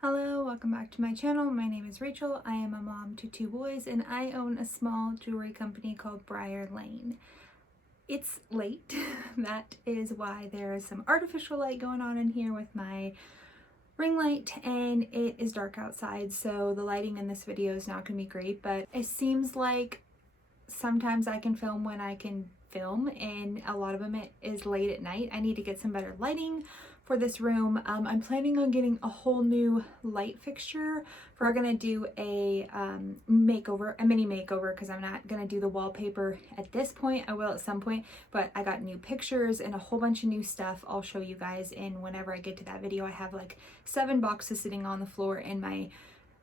Hello, welcome back to my channel. My name is Rachel. I am a mom to 2 boys and I own a small jewelry company called Briar Layne. It's late. That is why there is some artificial light going on in here with my ring light, and it is dark outside, so the lighting in this video is not going to be great, but it seems like sometimes I can film when I can film, and a lot of them it is late at night. I need to get some better lighting for this room. I'm planning on getting a whole new light fixture. We're gonna do a makeover, a mini makeover, because I'm not gonna do the wallpaper at this point. I will at some point, but I got new pictures and a whole bunch of new stuff I'll show you guys in whenever I get to that video. I have like 7 boxes sitting on the floor in my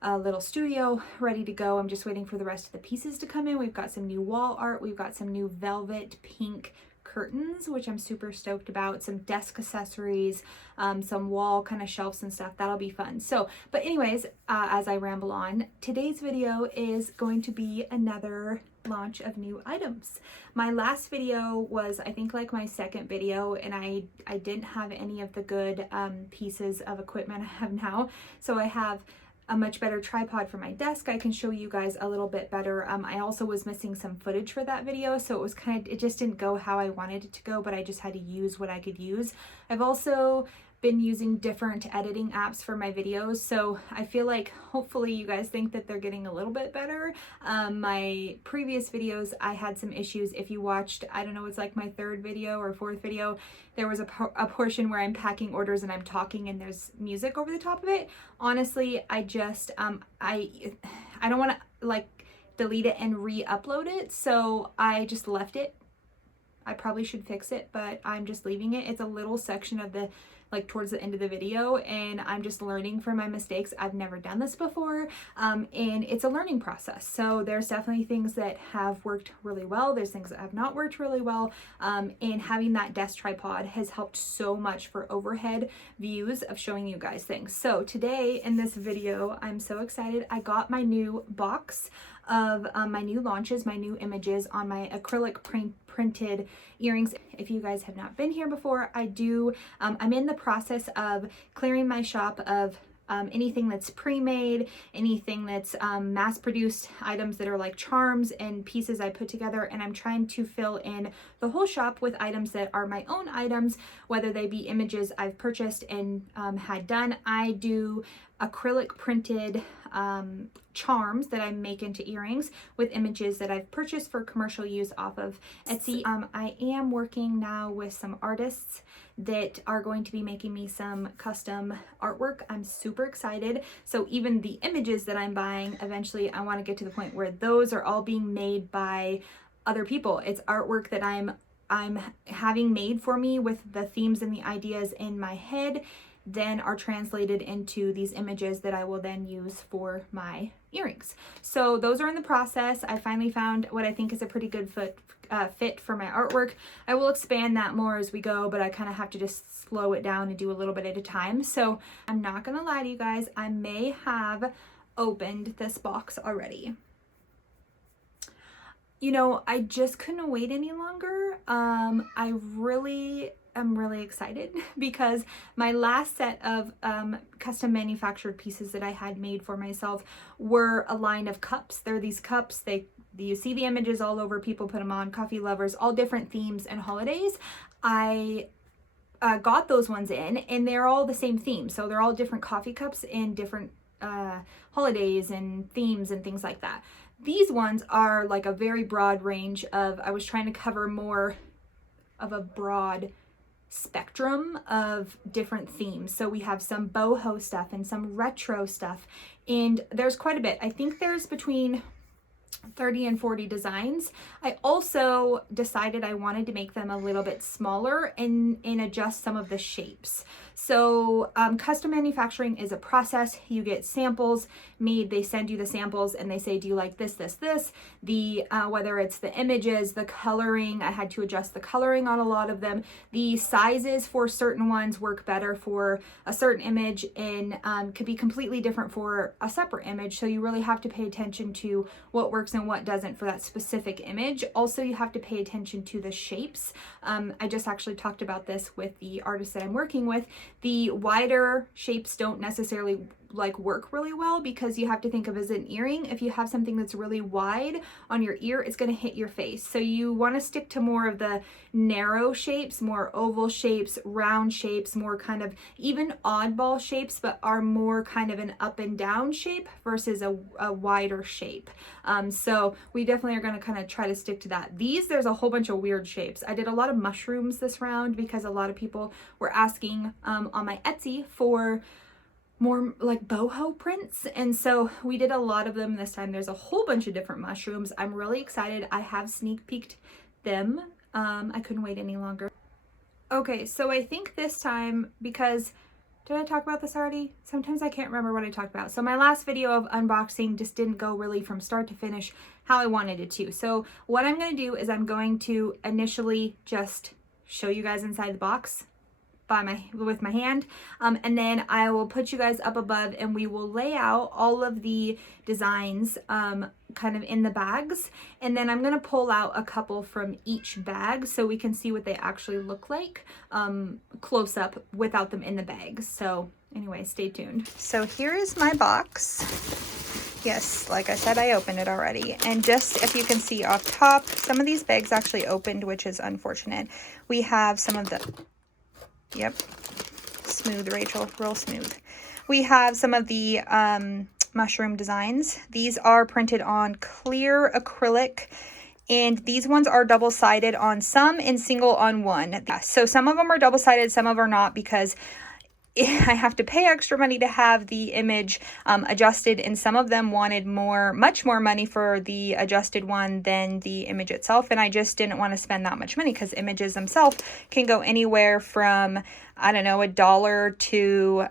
little studio ready to go. I'm just waiting for the rest of the pieces to come in. We've got some new wall art. We've got some new velvet pink curtains, which I'm super stoked about, some desk accessories, some wall kind of shelves and stuff. That'll be fun. So, but anyways, as I ramble on, today's video is going to be another launch of new items. My last video was, I think, like my second video, and I didn't have any of the good pieces of equipment I have now. So I have a much better tripod for my desk. I can show you guys a little bit better. I also was missing some footage for that video, so it was it just didn't go how I wanted it to go, but I just had to use what I could use. I've also been using different editing apps for my videos, so I feel like hopefully you guys think that they're getting a little bit better. My previous videos, I had some issues. If you watched, I don't know, it's like my 3rd video or 4th video, there was a portion where I'm packing orders and I'm talking and there's music over the top of it. Honestly, I just I don't want to like delete it and re-upload it, so I just left it. I probably should fix it, but I'm just leaving it. It's a little section of the, like, towards the end of the video, and I'm just learning from my mistakes. I've never done this before, and it's a learning process. So there's definitely things that have worked really well. There's things that have not worked really well, and having that desk tripod has helped so much for overhead views of showing you guys things. So today in this video, I'm so excited. I got my new box of my new launches, my new images on my acrylic printed earrings. If you guys have not been here before, I'm in the process of clearing my shop of anything that's pre-made, anything that's mass-produced items that are like charms and pieces I put together, and I'm trying to fill in the whole shop with items that are my own items, whether they be images I've purchased and had done. I do acrylic printed charms that I make into earrings with images that I've purchased for commercial use off of Etsy. I am working now with some artists that are going to be making me some custom artwork. I'm super excited. So even the images that I'm buying, eventually I want to get to the point where those are all being made by other people. It's artwork that I'm having made for me with the themes and the ideas in my head, then are translated into these images that I will then use for my earrings. So those are in the process. I finally found what I think is a pretty good fit for my artwork. I will expand that more as we go, but I kind of have to just slow it down and do a little bit at a time. So I'm not gonna lie to you guys, I may have opened this box already. You know, I just couldn't wait any longer. I'm really excited because my last set of custom manufactured pieces that I had made for myself were a line of cups. They're these cups, you see the images all over, people put them on, coffee lovers, all different themes and holidays. I got those ones in, and they're all the same theme. So they're all different coffee cups in different holidays and themes and things like that. These ones are like a very broad range of, I was trying to cover more of a broad spectrum of different themes. So we have some boho stuff and some retro stuff, and there's quite a bit. I think there's between 30 and 40 designs. I also decided I wanted to make them a little bit smaller and adjust some of the shapes. So custom manufacturing is a process. You get samples made, they send you the samples and they say, do you like this, this, this? The whether it's the images, the coloring, I had to adjust the coloring on a lot of them. The sizes for certain ones work better for a certain image and could be completely different for a separate image. So you really have to pay attention to what works and what doesn't for that specific image. Also, you have to pay attention to the shapes. I just actually talked about this with the artist that I'm working with. The wider shapes don't necessarily like work really well because you have to think of as an earring. If you have something that's really wide on your ear, it's going to hit your face. So you want to stick to more of the narrow shapes, more oval shapes, round shapes, more kind of even oddball shapes, but are more kind of an up and down shape versus a wider shape. So we definitely are going to kind of try to stick to that. There's a whole bunch of weird shapes. I did a lot of mushrooms this round because a lot of people were asking on my Etsy for more like boho prints, and so we did a lot of them this time. There's a whole bunch of different mushrooms. I'm really excited. I have sneak peeked them. I couldn't wait any longer. Okay, so I think this time, because did I talk about this already? Sometimes I can't remember what I talked about. So my last video of unboxing just didn't go really from start to finish how I wanted it to. So what I'm going to do is I'm going to initially just show you guys inside the box with my hand, and then I will put you guys up above and we will lay out all of the designs kind of in the bags, and then I'm going to pull out a couple from each bag so we can see what they actually look like close up without them in the bag. So anyway, stay tuned. So here is my box. Yes, like I said, I opened it already. And just if you can see off top, some of these bags actually opened, which is unfortunate. We have some of the Yep, smooth, Rachel, real smooth. We have some of the mushroom designs. These are printed on clear acrylic, and these ones are double-sided on some and single on one. So some of them are double-sided, some of them are not, because I have to pay extra money to have the image adjusted, and some of them wanted much more money for the adjusted one than the image itself, and I just didn't want to spend that much money because images themselves can go anywhere from, I don't know, $1 to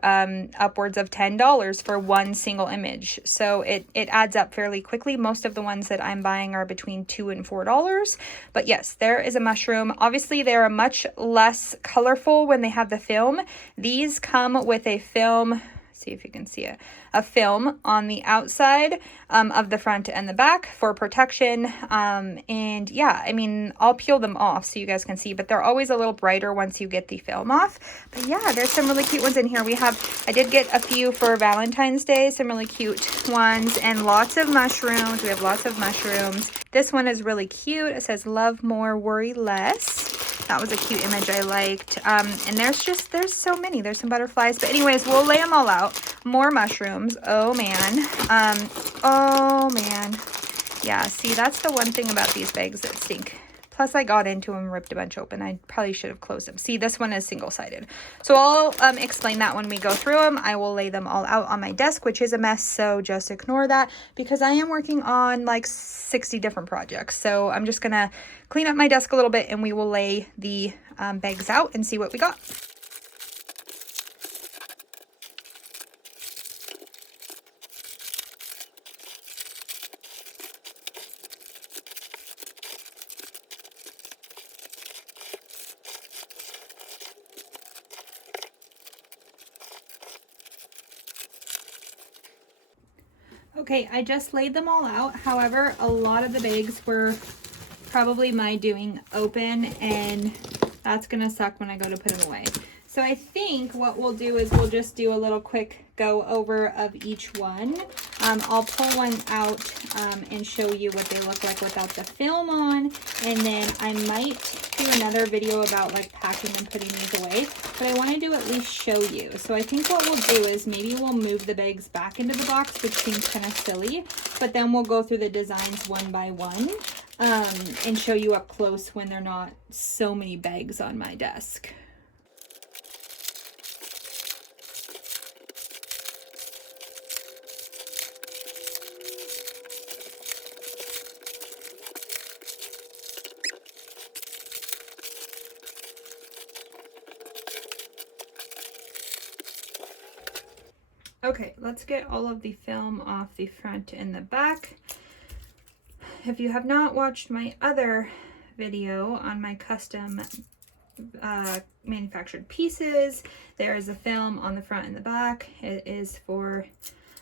upwards of $10 for one single image. So it adds up fairly quickly. Most of the ones that I'm buying are between $2 and $4. But yes, there is a mushroom. Obviously, they are much less colorful when they have the film. These come with a film. See if you can see it. A film on the outside of the front and the back for protection. And yeah, I mean, I'll peel them off so you guys can see, but they're always a little brighter once you get the film off. But yeah, there's some really cute ones in here. I did get a few for Valentine's Day, some really cute ones, and lots of mushrooms. We have lots of mushrooms. This one is really cute. It says love more, worry less. That was a cute image I liked. And there's so many. There's some butterflies. But anyways, we'll lay them all out. More mushrooms. Oh, man. Oh, man. Yeah, see, that's the one thing about these bags that stink. Plus, I got into them, ripped a bunch open. I probably should have closed them. See, this one is single-sided. So I'll explain that when we go through them. I will lay them all out on my desk, which is a mess, so just ignore that because I am working on like 60 different projects. So I'm just going to clean up my desk a little bit and we will lay the bags out and see what we got. Okay, I just laid them all out. However, a lot of the bags were probably my doing open, and that's gonna suck when I go to put them away. So I think what we'll do is we'll just do a little quick go over of each one. I'll pull one out and show you what they look like without the film on, and then I might do another video about like packing and putting these away, but I wanted to at least show you. So I think what we'll do is maybe we'll move the bags back into the box, which seems kind of silly, but then we'll go through the designs one by one and show you up close when they're not so many bags on my desk. Okay, let's get all of the film off the front and the back. If you have not watched my other video on my custom manufactured pieces, there is a film on the front and the back. It is for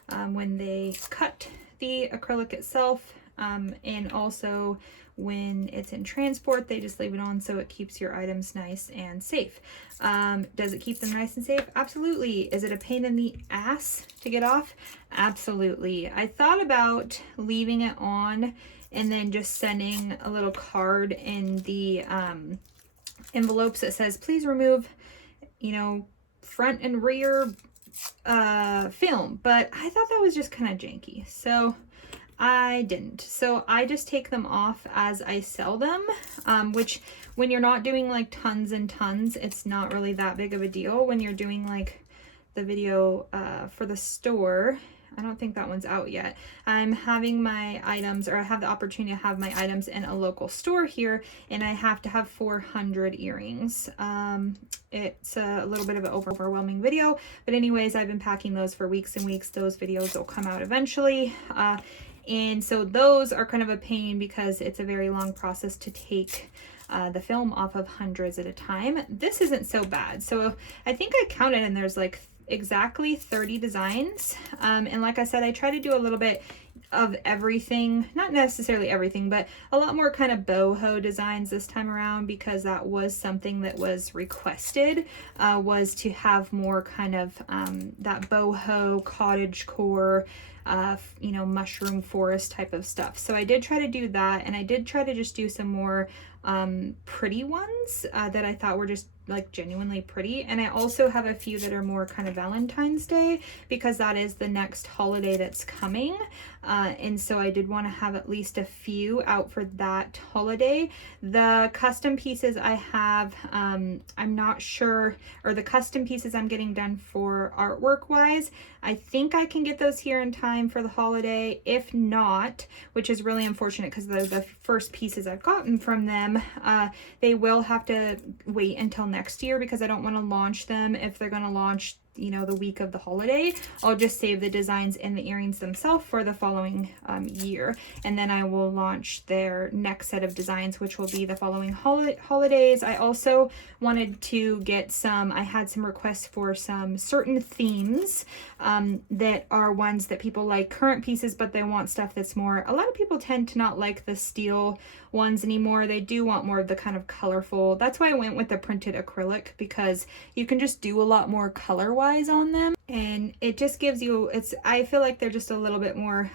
when they cut the acrylic itself, and also when it's in transport, they just leave it on so it keeps your items nice and safe. Does it keep them nice and safe? Absolutely. Is it a pain in the ass to get off? Absolutely. I thought about leaving it on and then just sending a little card in the envelopes that says, please remove, you know, front and rear film, but I thought that was just kind of janky, so I didn't. So I just take them off as I sell them, which when you're not doing like tons and tons, it's not really that big of a deal. When you're doing like the video for the store, I don't think that one's out yet. I'm having my items, or I have the opportunity to have my items in a local store here, and I have to have 400 earrings. It's a little bit of an overwhelming video, but anyways, I've been packing those for weeks and weeks. Those videos will come out eventually. And so those are kind of a pain because it's a very long process to take the film off of hundreds at a time. This isn't so bad. So I think I counted and there's like exactly 30 designs. And like I said, I try to do a little bit of everything, not necessarily everything, but a lot more kind of boho designs this time around, because that was something that was requested, was to have more kind of that boho cottage core, you know, mushroom forest type of stuff. So I did try to do that, and I did try to just do some more pretty ones that I thought were just like genuinely pretty. And I also have a few that are more kind of Valentine's Day, because that is the next holiday that's coming. And so I did want to have at least a few out for that holiday. The custom pieces I have, I'm not sure, or the custom pieces I'm getting done for artwork wise, I think I can get those here in time for the holiday. If not, which is really unfortunate because they're the first pieces I've gotten from them, they will have to wait until next year, because I don't want to launch them if they're going to launch, you know, the week of the holiday. I'll just save the designs and the earrings themselves for the following year, and then I will launch their next set of designs, which will be the following holidays. I also wanted to get some, I had some requests for some certain themes that are ones that people like, current pieces, but they want stuff that's more, a lot of people tend to not like the steel ones anymore. They do want more of the kind of colorful. That's why I went with the printed acrylic, because you can just do a lot more color wise on them, and it just gives you, it's, I feel like they're just a little bit more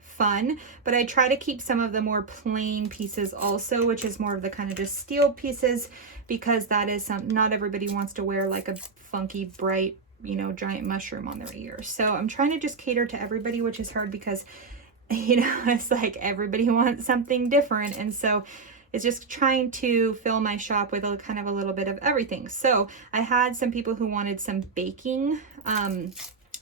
fun. But I try to keep some of the more plain pieces also, which is more of the kind of just steel pieces, because that is some, not everybody wants to wear like a funky bright, you know, giant mushroom on their ears. So I'm trying to just cater to everybody, which is hard because, you know, it's like everybody wants something different. And so it's just trying to fill my shop with a kind of a little bit of everything. So I had some people who wanted some baking,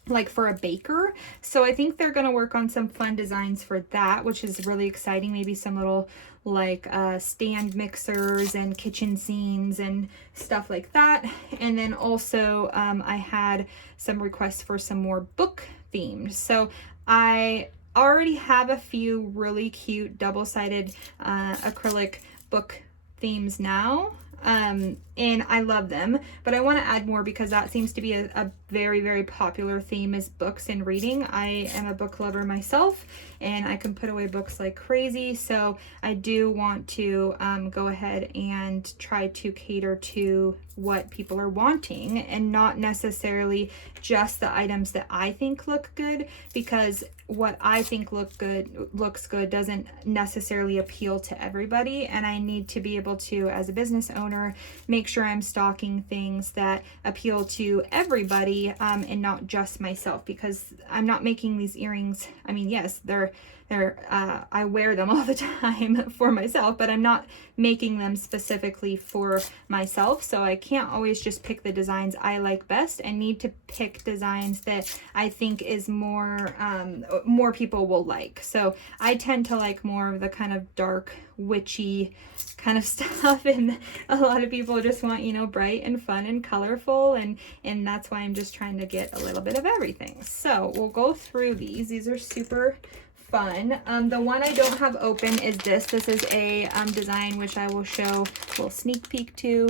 like for a baker. So I think they're going to work on some fun designs for that, which is really exciting. Maybe some little like stand mixers and kitchen scenes and stuff like that. And then also I had some requests for some more book themed. So I already have a few really cute double-sided acrylic book themes now, and I love them, but I want to add more because that seems to be a very, very popular theme, is books and reading. I am a book lover myself, and I can put away books like crazy, so I do want to go ahead and try to cater to what people are wanting, and not necessarily just the items that I think look good, because what I think looks good doesn't necessarily appeal to everybody, and I need to be able to, as a business owner, make sure I'm stocking things that appeal to everybody, and not just myself, because I'm not making these earrings. I mean, yes, they're I wear them all the time for myself, but I'm not making them specifically for myself. So I can't always just pick the designs I like best. I need to pick designs that I think is more, more people will like. So I tend to like more of the kind of dark, witchy kind of stuff, and a lot of people just want, you know, bright and fun and colorful, and that's why I'm just trying to get a little bit of everything. So we'll go through these. These are super fun. The one I don't have open is this. This is a design which I will show a little sneak peek to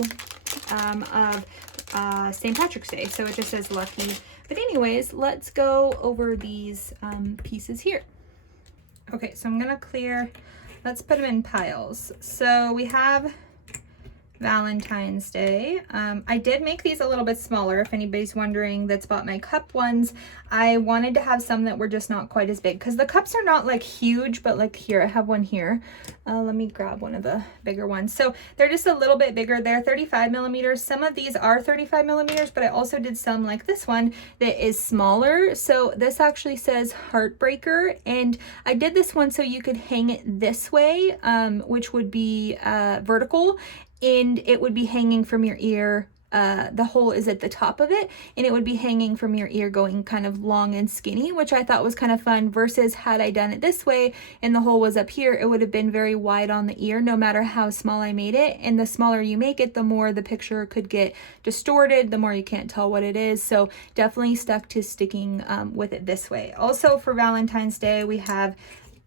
of St. Patrick's Day. So it just says lucky. But anyways, let's go over these pieces here. Okay, so I'm gonna clear, let's put them in piles. So we have Valentine's Day. I did make these a little bit smaller, if anybody's wondering that's bought my cup ones. I wanted to have some that were just not quite as big, because the cups are not like huge, but like here, I have one here. Let me grab one of the bigger ones. So they're just a little bit bigger. They're 35 millimeters. Some of these are 35 millimeters, but I also did some like this one that is smaller. So this actually says Heartbreaker, and I did this one so you could hang it this way, which would be vertical, and it would be hanging from your ear. The hole is at the top of it, and it would be hanging from your ear going kind of long and skinny, which I thought was kind of fun, versus had I done it this way and the hole was up here, it would have been very wide on the ear no matter how small I made it. And the smaller you make it, the more the picture could get distorted, the more you can't tell what it is. So definitely stuck to sticking with it this way. Also for Valentine's Day, we have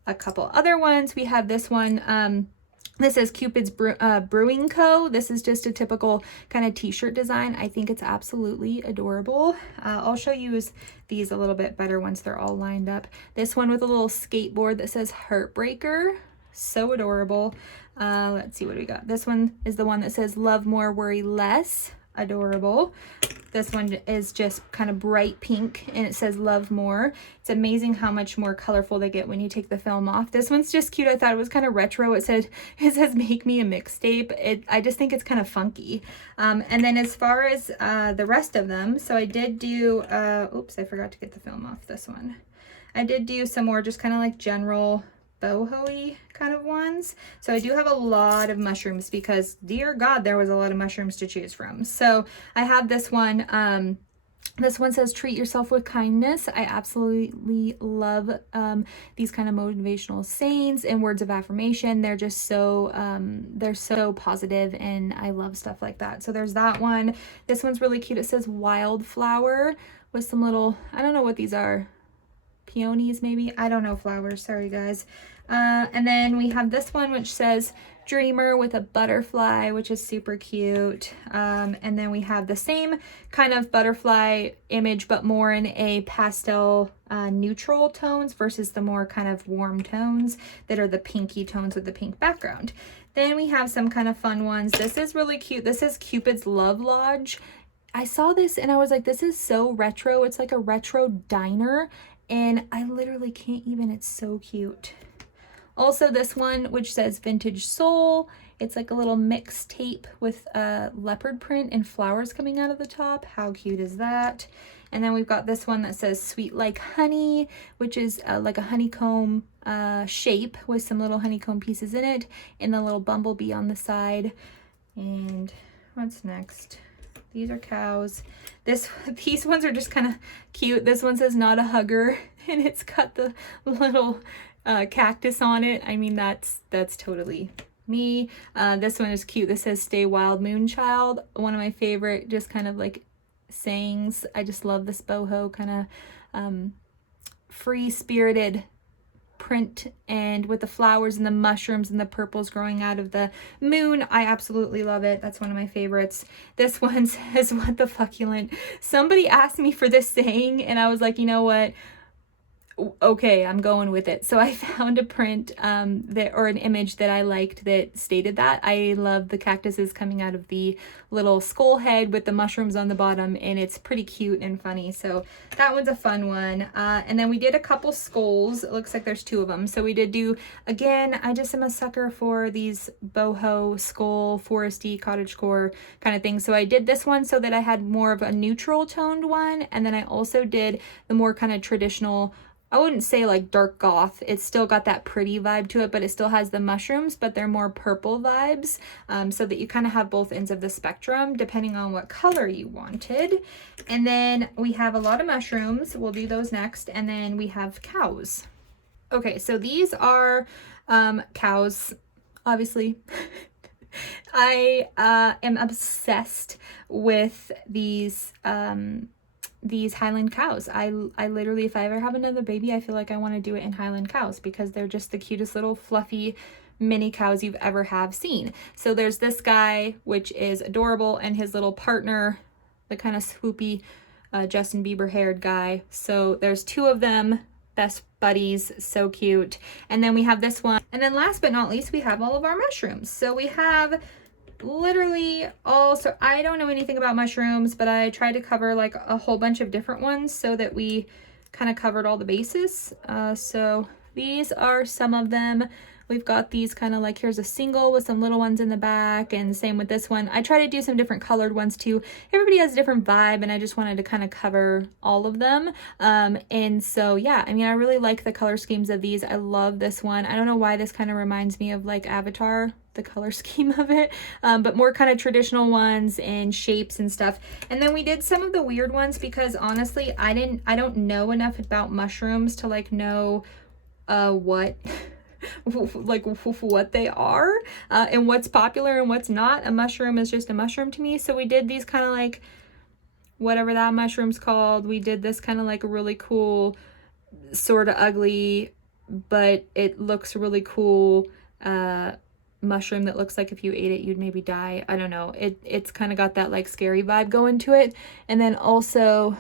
a couple other ones. We have this one. This is Cupid's Brewing Co. This is just a typical kind of t-shirt design. I think it's absolutely adorable. I'll show you these a little bit better once they're all lined up. This one with a little skateboard that says Heartbreaker. So adorable. Let's see what we got. This one is the one that says Love More, Worry Less. Adorable. This one is just kind of bright pink, and it says Love More. It's amazing how much more colorful they get when you take the film off. This one's just cute. I thought it was kind of retro. It says make me a mixtape. I just think it's kind of funky. And then as far as the rest of them, so I did do oops, I forgot to get the film off this one. I did do some more just kind of like general boho-y kind of ones. So I do have a lot of mushrooms, because dear God, there was a lot of mushrooms to choose from. So I have this one. This one says Treat Yourself with Kindness. I absolutely love these kind of motivational sayings and words of affirmation. They're just so they're so positive, and I love stuff like that. So there's that one. This one's really cute. It says Wildflower with some little, I don't know what these are, peonies maybe, I don't know, flowers, sorry guys. And then we have this one which says Dreamer with a butterfly, which is super cute. And then we have the same kind of butterfly image, but more in a pastel neutral tones versus the more kind of warm tones that are the pinky tones with the pink background. Then we have some kind of fun ones. This is really cute. This is Cupid's Love Lodge. I saw this and I was like, this is so retro. It's like a retro diner, and I literally can't even, it's so cute. Also this one, which says Vintage Soul. It's like a little mixed tape with a leopard print and flowers coming out of the top. How cute is that? And then we've got this one that says Sweet Like Honey, which is like a honeycomb shape with some little honeycomb pieces in it, and a little bumblebee on the side. And what's next? These are cows. These ones are just kind of cute. This one says Not a Hugger, and it's got the little cactus on it. I mean, that's totally me. This one is cute. This says Stay Wild Moonchild. One of my favorite just kind of like sayings. I just love this boho kind of free-spirited print, and with the flowers and the mushrooms and the purples growing out of the moon. I absolutely love it. That's one of my favorites. This one says What the Fuckulent. Somebody asked me for this saying, and I was like, you know what? Okay, I'm going with it. So I found a print or an image that I liked that stated that. I love the cactuses coming out of the little skull head with the mushrooms on the bottom, and it's pretty cute and funny. So that one's a fun one. And then we did a couple skulls. It looks like there's two of them. So we did do, again, I just am a sucker for these boho, skull, foresty, cottagecore kind of things. So I did this one so that I had more of a neutral toned one. And then I also did the more kind of traditional I wouldn't say like dark goth. It's still got that pretty vibe to it, but it still has the mushrooms, but they're more purple vibes, so that you kind of have both ends of the spectrum depending on what color you wanted. And then we have a lot of mushrooms. We'll do those next. And then we have cows. Okay, so these are cows, obviously. I am obsessed with these Highland cows. I literally, if I ever have another baby, I feel like I want to do it in Highland cows because they're just the cutest little fluffy mini cows you've ever have seen. So there's this guy, which is adorable, and his little partner, the kind of swoopy Justin Bieber haired guy. So there's two of them, best buddies, so cute. And then we have this one. And then last but not least, we have all of our mushrooms. So we have literally all, so I don't know anything about mushrooms, but I tried to cover like a whole bunch of different ones so that we kind of covered all the bases. So these are some of them. We've got these kind of like, here's a single with some little ones in the back, and same with this one. I try to do some different colored ones too. Everybody has a different vibe, and I just wanted to kind of cover all of them. And so yeah, I mean, I really like the color schemes of these. I love this one. I don't know why this kind of reminds me of like Avatar, the color scheme of it, but more kind of traditional ones and shapes and stuff. And then we did some of the weird ones because honestly, I don't know enough about mushrooms to like know what like what they are and what's popular and what's not. A mushroom is just a mushroom to me. So we did these kind of like whatever that mushroom's called. We did this kind of like a really cool, sort of ugly, but it looks really cool mushroom that looks like if you ate it you'd maybe die. I don't know, it's kind of got that like scary vibe going to it. And then also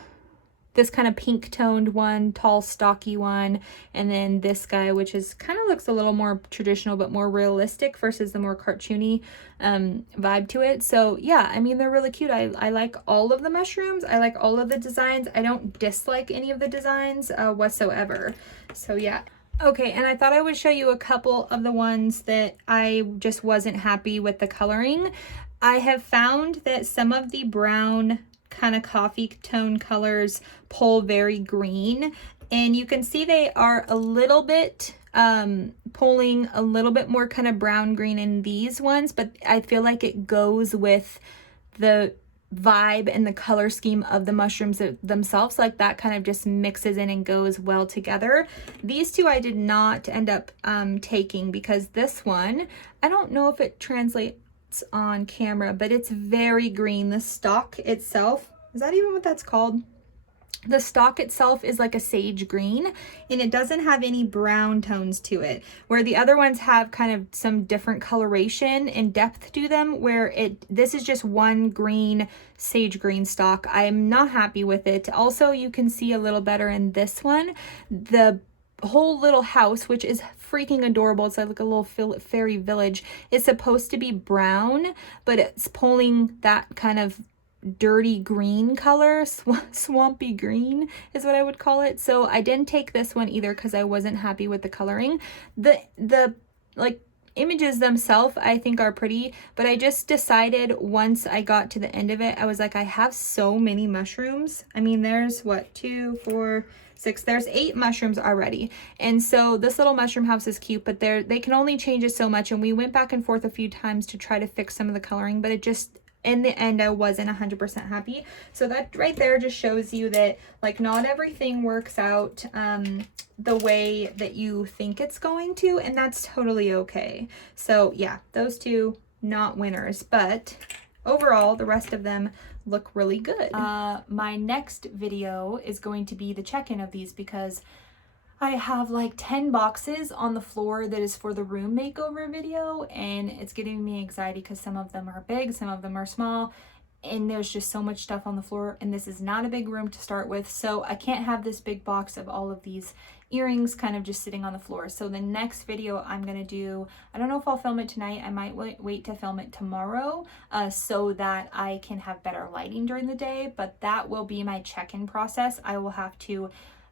this kind of pink toned one, tall stocky one, and then this guy, which is kind of looks a little more traditional but more realistic versus the more cartoony vibe to it. So yeah, I mean, they're really cute. I like all of the mushrooms. I like all of the designs. I don't dislike any of the designs whatsoever. So yeah. Okay, and I thought I would show you a couple of the ones that I just wasn't happy with the coloring. I have found that some of the brown kind of coffee tone colors pull very green, and you can see they are a little bit pulling a little bit more kind of brown green in these ones, but I feel like it goes with the vibe and the color scheme of the mushrooms themselves. Like that kind of just mixes in and goes well together. These two I did not end up taking because this one, I don't know if it translates on camera, but it's very green. The stalk itself, is that even what that's called? The stalk itself is like a sage green, and it doesn't have any brown tones to it, where the other ones have kind of some different coloration and depth to them, where this is just one green, sage green stalk. I'm not happy with it. Also, you can see a little better in this one. The whole little house, which is freaking adorable, it's like a little fairy village, is supposed to be brown, but it's pulling that kind of dirty green color, swampy green is what I would call it. So I didn't take this one either because I wasn't happy with the coloring. The like images themselves I think are pretty, but I just decided once I got to the end of it, I was like, I have so many mushrooms. I mean, there's what, 2, 4, 6, there's 8 mushrooms already. And so this little mushroom house is cute, but they can only change it so much. And we went back and forth a few times to try to fix some of the coloring, but it just, in the end, I wasn't 100% happy. So that right there just shows you that like not everything works out the way that you think it's going to, and that's totally okay. So yeah, those two not winners, but overall the rest of them look really good. My next video is going to be the check-in of these because I have like 10 boxes on the floor that is for the room makeover video, and it's giving me anxiety because some of them are big, some of them are small, and there's just so much stuff on the floor, and this is not a big room to start with, so I can't have this big box of all of these earrings kind of just sitting on the floor. So the next video I'm gonna do, I don't know if I'll film it tonight, I might wait to film it tomorrow so that I can have better lighting during the day, but that will be my check-in process. I will have to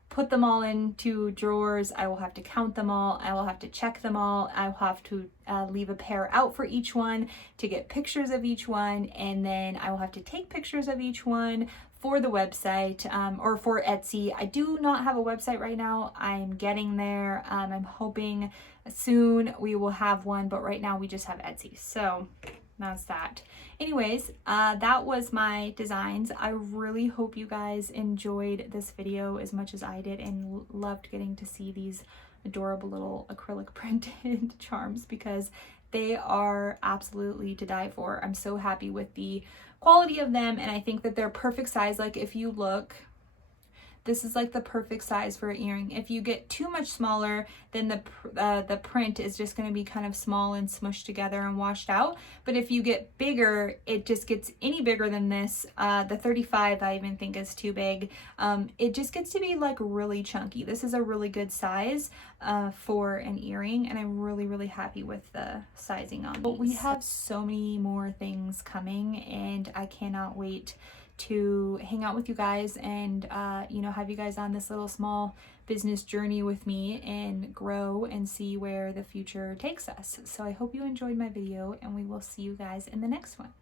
put them all into drawers. I will have to count them all. I will have to check them all. I will have to leave a pair out for each one to get pictures of each one. And then I will have to take pictures of each one, for the website or for Etsy. I do not have a website right now. I'm getting there. I'm hoping soon we will have one, but right now we just have Etsy. So that's that. Anyways, that was my designs. I really hope you guys enjoyed this video as much as I did and loved getting to see these adorable little acrylic printed charms, because they are absolutely to die for. I'm so happy with the quality of them, and I think that they're perfect size. Like if you look, this is like the perfect size for an earring. If you get too much smaller, then the print is just going to be kind of small and smushed together and washed out. But if you get bigger, it just gets any bigger than this. The 35 I even think is too big. It just gets to be like really chunky. This is a really good size for an earring, and I'm really, really happy with the sizing on these. But we have so many more things coming, and I cannot wait to hang out with you guys and you know, have you guys on this little small business journey with me and grow and see where the future takes us. So I hope you enjoyed my video, and we will see you guys in the next one.